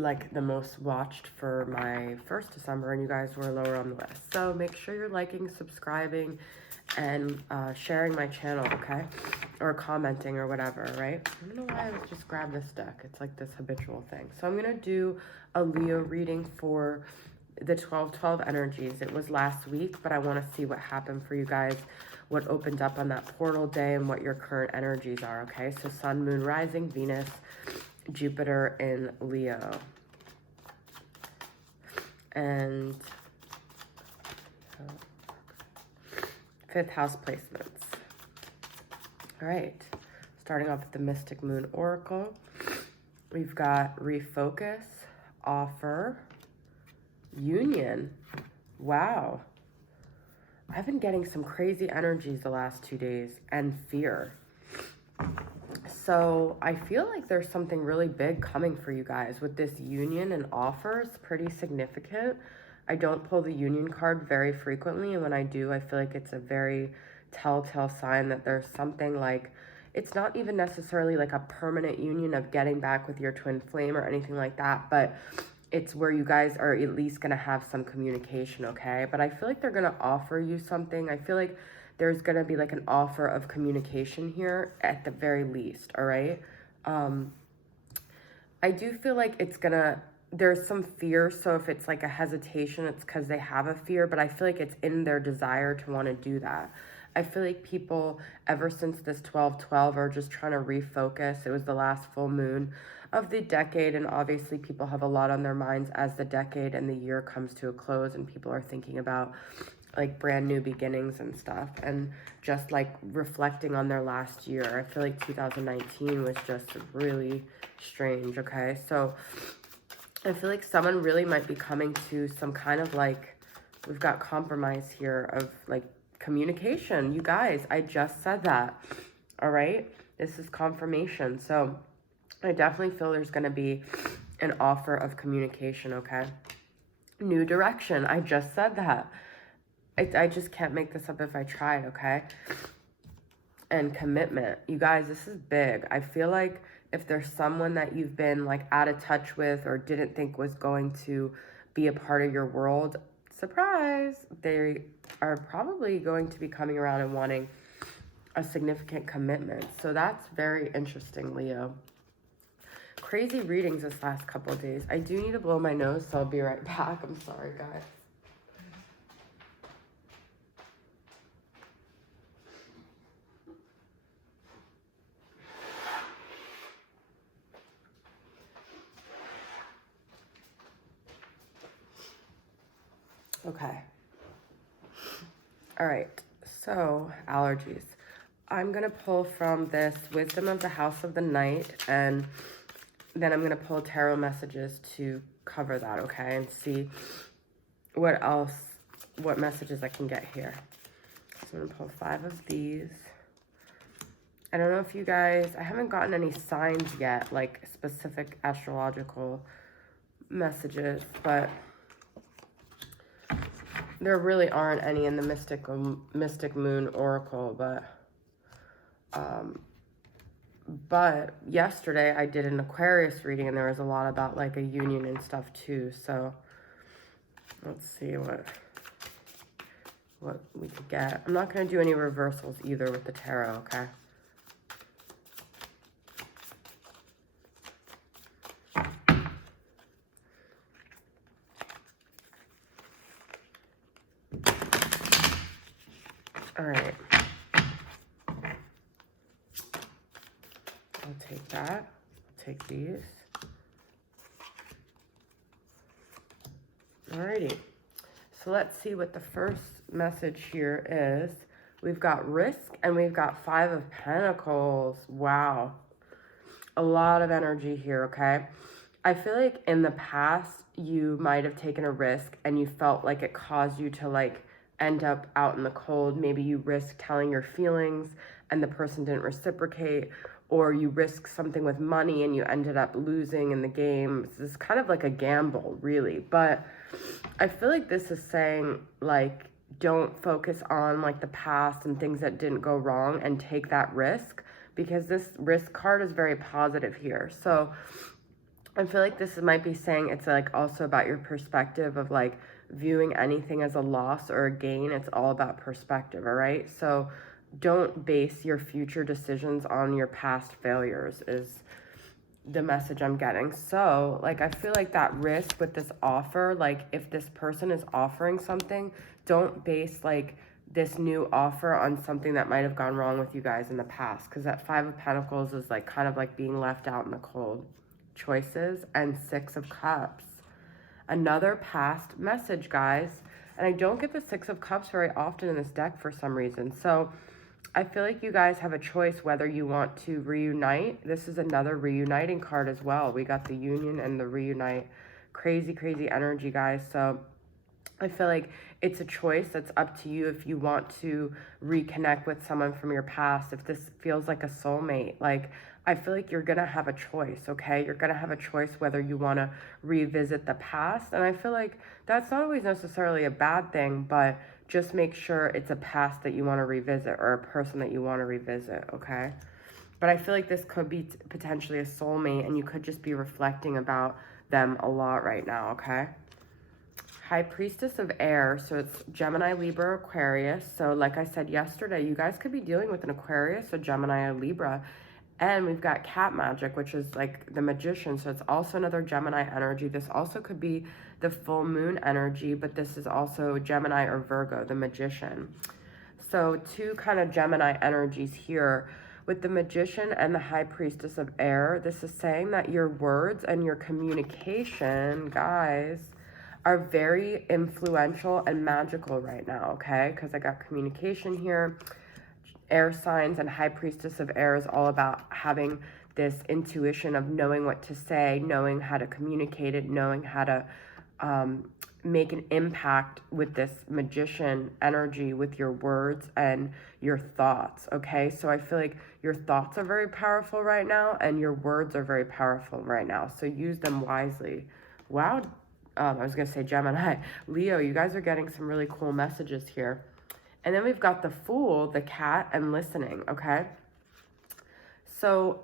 like the most watched for my first December, and you guys were lower on the list. So make sure you're liking, subscribing, and sharing my channel, okay? Or commenting or whatever, right? I don't know why I just grabbed this deck. It's like this habitual thing. So I'm gonna do a Leo reading for the 12/12 energies. It was last week, but I want to see what happened for you guys, what opened up on that portal day, and what your current energies are, okay? So Sun, Moon, Rising, Venus, Jupiter in Leo. And fifth house placements. All right, starting off with the Mystic Moon Oracle. We've got refocus, offer, union. Wow. I've been getting some crazy energies the last 2 days, and fear. So I feel like there's something really big coming for you guys with this union and offers, pretty significant. I don't pull the union card very frequently, and when I do, I feel like it's a very telltale sign that there's something like, it's not even necessarily like a permanent union of getting back with your twin flame or anything like that, but it's where you guys are at least going to have some communication, okay? But I feel like they're going to offer you something. I feel like there's going to be like an offer of communication here at the very least, all right? I do feel like it's going to, there's some fear. So if it's like a hesitation, it's because they have a fear, but I feel like it's in their desire to want to do that. I feel like people, ever since this 12/12, are just trying to refocus. It was the last full moon of the decade, and obviously people have a lot on their minds as the decade and the year comes to a close, and people are thinking about like brand new beginnings and stuff, and just like reflecting on their last year. I feel like 2019 was just really strange, okay? So I feel like someone really might be coming to some kind of like, we've got compromise here of like communication. You guys, I just said that, all right? This is confirmation. So I definitely feel there's going to be an offer of communication, okay? New direction. I just said that. I just can't make this up if I tried, okay? And commitment. You guys, this is big. I feel like if there's someone that you've been like out of touch with or didn't think was going to be a part of your world, surprise, they are probably going to be coming around and wanting a significant commitment. So that's very interesting, Leo. Crazy readings this last couple of days. I do need to blow my nose, so I'll be right back. I'm sorry, guys. Okay. All right. So, allergies. I'm going to pull from this Wisdom of the House of the Night, and then I'm going to pull tarot messages to cover that, okay? And see what else, what messages I can get here. So I'm going to pull 5 of these. I don't know if you guys, I haven't gotten any signs yet, like specific astrological messages, but there really aren't any in the Mystic Moon Oracle, but yesterday I did an Aquarius reading, and there was a lot about like a union and stuff too. So let's see what we could get. I'm not going to do any reversals either with the tarot, okay? All right. I'll take that. I'll take these. Alrighty. So let's see what the first message here is. We've got risk, and we've got 5 of Pentacles. Wow. A lot of energy here, okay? I feel like in the past, you might have taken a risk and you felt like it caused you to like end up out in the cold. Maybe you risked telling your feelings and the person didn't reciprocate, or you risked something with money and you ended up losing in the game. This is kind of like a gamble, really. But I feel like this is saying like, don't focus on like the past and things that didn't go wrong and take that risk, because this risk card is very positive here. So I feel like this might be saying it's like also about your perspective of like viewing anything as a loss or a gain. It's all about perspective, all right? So don't base your future decisions on your past failures is the message I'm getting. So, like, I feel like that risk with this offer, like, if this person is offering something, don't base, like, this new offer on something that might have gone wrong with you guys in the past. Because that Five of Pentacles is, like, kind of like being left out in the cold. Choices and Six of Cups. Another past message, guys. And I don't get the Six of Cups very often in this deck for some reason. So, I feel like you guys have a choice whether you want to reunite. This is another reuniting card as well. We got the union and the reunite. Crazy, crazy energy, guys. So I feel like it's a choice that's up to you if you want to reconnect with someone from your past. If this feels like a soulmate, like I feel like you're going to have a choice, okay? You're going to have a choice whether you want to revisit the past. And I feel like that's not always necessarily a bad thing, but just make sure it's a past that you want to revisit or a person that you want to revisit, okay? But I feel like this could be potentially a soulmate and you could just be reflecting about them a lot right now, okay? High Priestess of Air, so it's Gemini, Libra, Aquarius. So like I said yesterday, you guys could be dealing with an Aquarius, a Gemini, or Libra. And we've got Cat Magic, which is like the Magician. So it's also another Gemini energy. This also could be the full moon energy, but this is also Gemini or Virgo, the Magician. So two kind of Gemini energies here. With the Magician and the High Priestess of Air, this is saying that your words and your communication, guys, are very influential and magical right now, okay? Because I got communication here. Air signs and High Priestess of Air is all about having this intuition of knowing what to say, knowing how to communicate it, knowing how to make an impact with this Magician energy with your words and your thoughts, okay? So I feel like your thoughts are very powerful right now and your words are very powerful right now. So use them wisely. Wow. I was going to say Gemini. Leo, you guys are getting some really cool messages here. And then we've got the Fool, the Cat, and listening, okay? So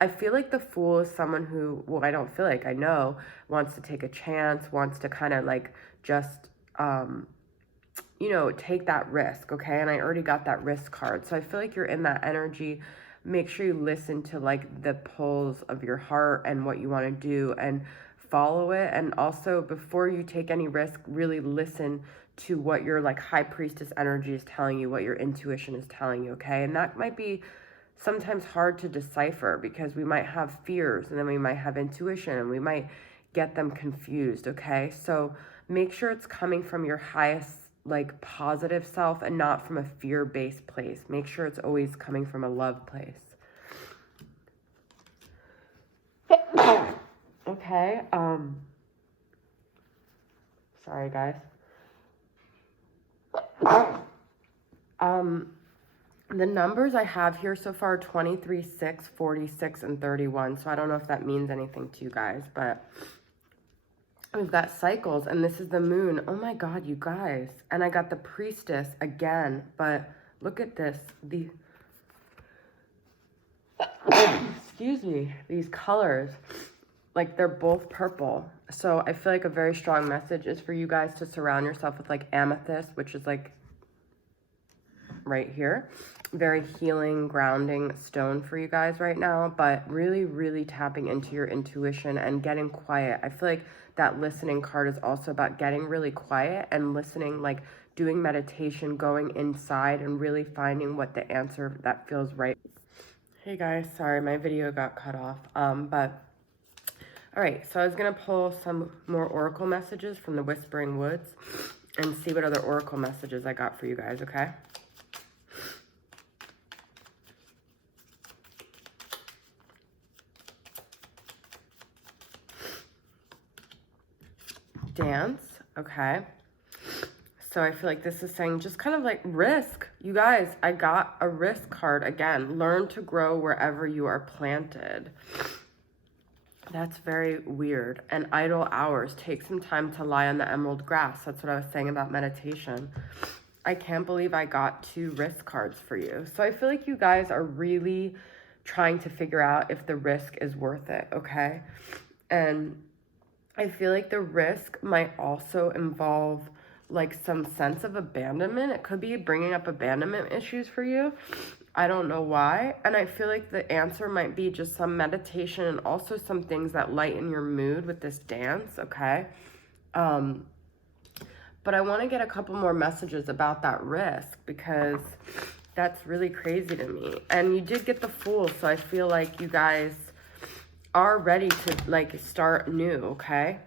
I feel like the Fool is someone who, well, I don't feel like, I know, wants to take a chance, wants to kind of like just, you know, take that risk, okay? And I already got that risk card. So I feel like you're in that energy. Make sure you listen to like the pulls of your heart and what you want to do and follow it. And also before you take any risk, really listen to what your like High Priestess energy is telling you, what your intuition is telling you, okay? And that might be sometimes hard to decipher because we might have fears and then we might have intuition and we might get them confused, okay? So make sure it's coming from your highest like positive self and not from a fear-based place. Make sure it's always coming from a love place. Okay, sorry guys. The numbers I have here so far, 23, 6, 46, and 31. So I don't know if that means anything to you guys, but we've got cycles, and this is the moon. Oh my God, you guys. And I got the Priestess again, but look at this. Excuse me, these colors, like they're both purple. So I feel like a very strong message is for you guys to surround yourself with like amethyst, which is like right here. Very healing, grounding stone for you guys right now, but really, really tapping into your intuition and getting quiet. I feel like that listening card is also about getting really quiet and listening, like doing meditation, going inside and really finding what the answer that feels right. Hey guys, sorry, my video got cut off. But all right, so I was gonna pull some more oracle messages from the Whispering Woods and see what other oracle messages I got for you guys, okay? Dance, okay? So I feel like this is saying just kind of like risk. You guys, I got a risk card again. Learn to grow wherever you are planted. That's very weird. And idle hours. Take some time to lie on the emerald grass. That's what I was saying about meditation. I can't believe I got 2 risk cards for you. So I feel like you guys are really trying to figure out if the risk is worth it, okay? And I feel like the risk might also involve like some sense of abandonment. It could be bringing up abandonment issues for you. I don't know why. And I feel like the answer might be just some meditation and also some things that lighten your mood with this dance, okay? But I want to get a couple more messages about that risk because that's really crazy to me. And you did get the Fool, so I feel like you guys are ready to like start new, okay?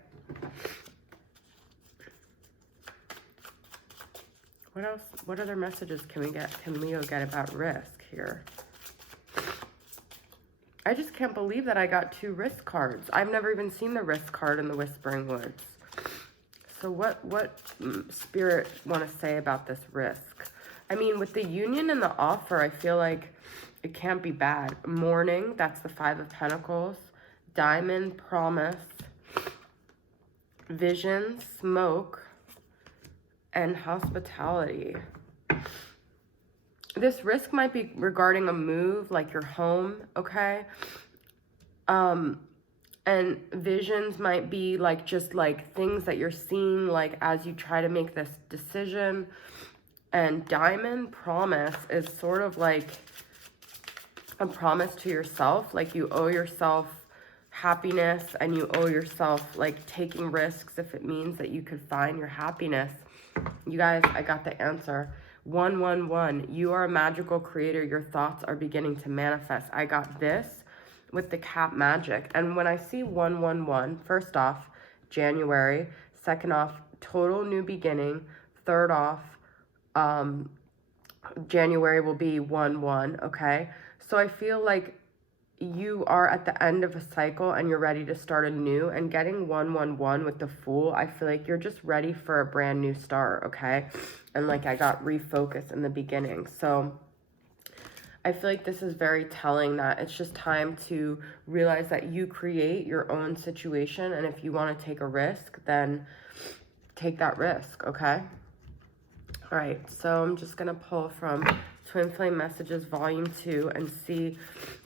What else? What other messages can Leo get about risk here? I just can't believe that I got 2 risk cards. I've never even seen the risk card in the Whispering Woods. So what Spirit want to say about this risk? I mean, with the union and the offer, I feel like it can't be bad. Mourning, that's the 5 of Pentacles. Diamond, promise. Vision, smoke. And hospitality. This risk might be regarding a move, like your home, okay? And visions might be like just like things that you're seeing like as you try to make this decision. And diamond, promise, is sort of like a promise to yourself, like you owe yourself happiness and you owe yourself like taking risks if it means that you could find your happiness. You guys, I got the answer. 111. You are a magical creator. Your thoughts are beginning to manifest. I got this with the Cat Magic. And when I see 111, first off, January. Second off, total new beginning. Third off, January will be 1-1, okay? So I feel like you are at the end of a cycle and you're ready to start anew, and getting 111 with the Fool, I feel like you're just ready for a brand new start, okay? And like I got refocus in the beginning. So I feel like this is very telling that it's just time to realize that you create your own situation, and if you want to take a risk, then take that risk, okay? All right, so I'm just going to pull from Twin Flame Messages Volume 2 and see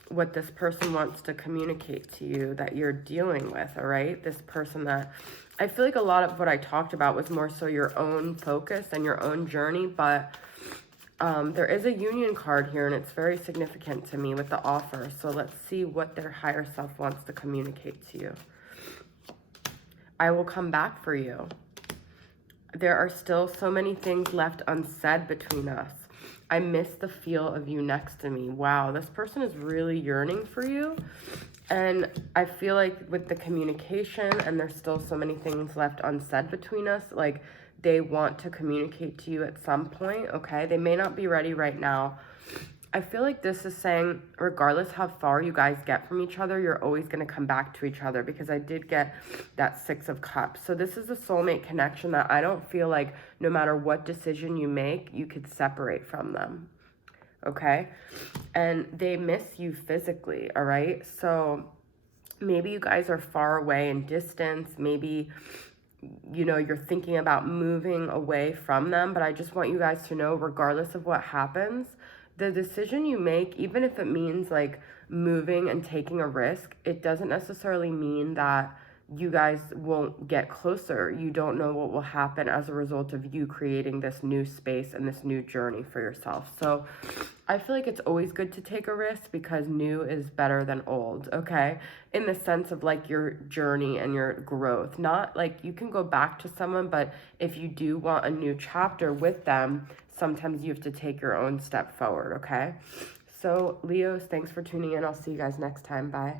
what this person wants to communicate to you that you're dealing with, all right? This person that, I feel like a lot of what I talked about was more so your own focus and your own journey, but there is a union card here, and it's very significant to me with the offer. So let's see what their higher self wants to communicate to you. I will come back for you. There are still so many things left unsaid between us. I miss the feel of you next to me. Wow, this person is really yearning for you. And I feel like with the communication, and there's still so many things left unsaid between us, like they want to communicate to you at some point, okay? They may not be ready right now. I feel like this is saying, regardless how far you guys get from each other, you're always going to come back to each other, because I did get that 6 of Cups. So this is a soulmate connection that I don't feel like no matter what decision you make, you could separate from them, okay? And they miss you physically, all right? So maybe you guys are far away in distance. Maybe, you know, you're thinking about moving away from them. But I just want you guys to know, regardless of what happens, the decision you make, even if it means like moving and taking a risk, it doesn't necessarily mean that you guys won't get closer. You don't know what will happen as a result of you creating this new space and this new journey for yourself. So I feel like it's always good to take a risk, because new is better than old, okay? In the sense of like your journey and your growth. Not like you can go back to someone, but if you do want a new chapter with them, sometimes you have to take your own step forward, okay? So Leos, thanks for tuning in. I'll see you guys next time. Bye.